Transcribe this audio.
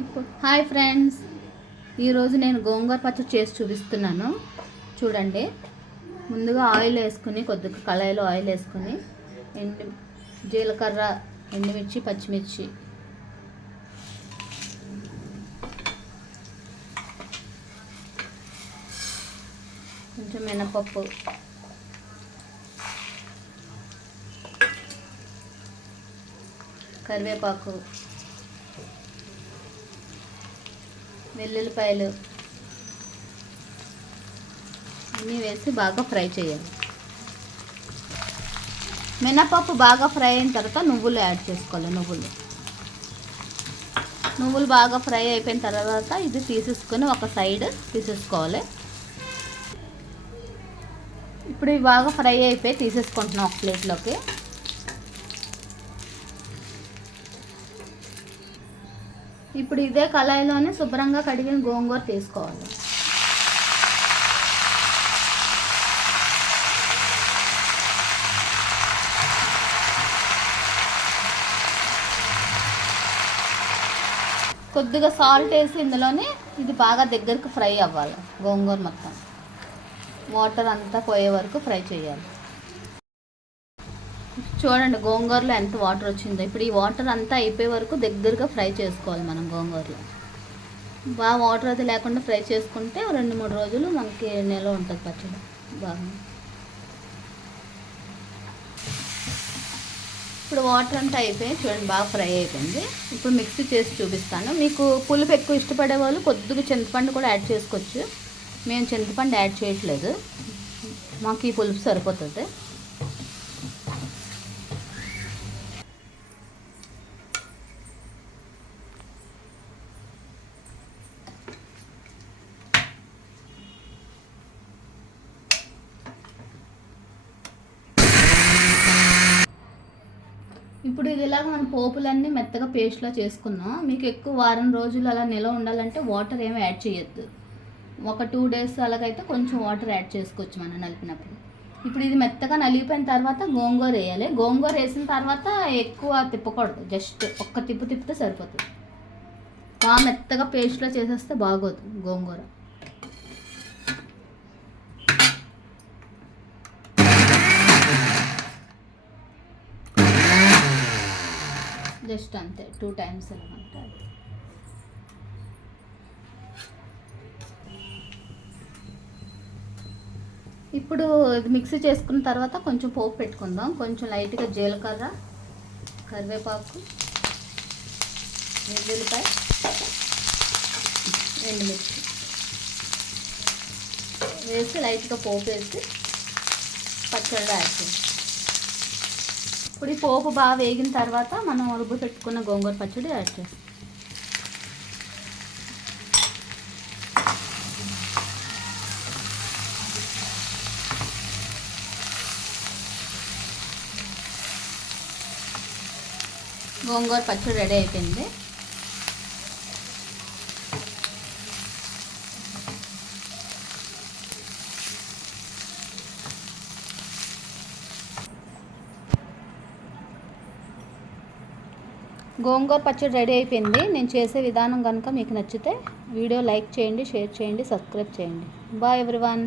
ఇప్పుడు hi friends, ఈరోజు నేను గోంగూర పచ్చడి చేసి చూపిస్తున్నాను. చూడండి, ముందుగా ఆయిల్ వేసుకుని కొద్దిగా కళాయిలో ఆయిల్ వేసుకుని జీలకర్ర, ఎండుమిర్చి, పచ్చిమిర్చి, కొంచెం మినపప్పు, కరివేపాకు, వెల్లుల్లిపాయలు అన్నీ వేసి బాగా ఫ్రై చేయాలి. మినపప్పు బాగా ఫ్రై అయిన తర్వాత నువ్వులు యాడ్ చేసుకోవాలి. నువ్వులు బాగా ఫ్రై అయిపోయిన తర్వాత ఇది తీసేసుకొని ఒక సైడ్ తీసేసుకోవాలి. ఇప్పుడు ఇవి బాగా ఫ్రై అయిపోయి తీసేసుకుంటున్నాం ఒక ప్లేట్లోకి. ఇప్పుడు ఇదే కళాయిలోనే శుభ్రంగా కడిగిన గోంగూర తీసుకోవాలి. కొద్దిగా సాల్ట్ వేసి ఇందులోనే ఇది బాగా దగ్గరకు ఫ్రై అవ్వాలి. గోంగూర మొత్తం వాటర్ అంతా పోయే వరకు ఫ్రై చేయాలి. చూడండి గోంగూరలో ఎంత వాటర్ వచ్చిందో. ఇప్పుడు ఈ వాటర్ అంతా అయిపోయే వరకు దగ్గరగా ఫ్రై చేసుకోవాలి మనం. గోంగూరలో బాగా వాటర్ అది లేకుండా ఫ్రై చేసుకుంటే 2-3 రోజులు మనకి నిల్వ ఉంటుంది పచ్చడి బాగా. ఇప్పుడు వాటర్ అంతా అయిపోయి చూడండి బాగా ఫ్రై అయిపోయింది. ఇప్పుడు మిక్సీ చేసి చూపిస్తాను. మీకు పులుపు ఎక్కువ ఇష్టపడే వాళ్ళు కొద్దిగా చింతపండు కూడా యాడ్ చేసుకోవచ్చు. మేము చింతపండు యాడ్ చేయట్లేదు, మాకు ఈ పులుపు సరిపోతుంది. ఇప్పుడు ఇది ఇలాగ మనం పోపులన్నీ మెత్తగా పేస్ట్లో చేసుకున్నాం. మీకు ఎక్కువ వారం రోజులు అలా నిల్వ ఉండాలంటే వాటర్ ఏమి యాడ్ చేయొద్దు. ఒక 2 days అలాగైతే కొంచెం వాటర్ యాడ్ చేసుకోవచ్చు మనం నలిపినప్పుడు. ఇప్పుడు ఇది మెత్తగా నలిగిపోయిన తర్వాత గోంగూర వేయాలి. గోంగూర వేసిన తర్వాత ఎక్కువ తిప్పకూడదు, జస్ట్ ఒక్క తిప్పితే సరిపోతుంది. బాగా మెత్తగా పేస్ట్లో చేసేస్తే బాగోదు గోంగూర. జస్ట్ అంతే 2 times అనమాట. ఇప్పుడు ఇది మిక్సీ చేసుకున్న తర్వాత కొంచెం పోపు పెట్టుకుందాం. కొంచెం లైట్గా జీలకర్ర, కరివేపాకు, వెల్లుల్లిపాయ, ఎండుమిర్చి వేసి లైట్గా పోపు వేసి పచ్చడిలో యాడ్ చేస్తాం. ఇప్పుడు ఈ పోపు బాగా వేగిన తర్వాత మనం రుబ్బు పెట్టుకున్న గోంగూర పచ్చడి యాడ్ చేస్తాం. గోంగూర పచ్చడి రెడీ అయిపోయింది. గోంగూర పచ్చడి రెడీ అయిపోయింది. నేను చేసే విధానం కనుక మీకు నచ్చితే వీడియో లైక్ చేయండి, షేర్ చేయండి, సబ్స్క్రైబ్ చేయండి. Bye everyone.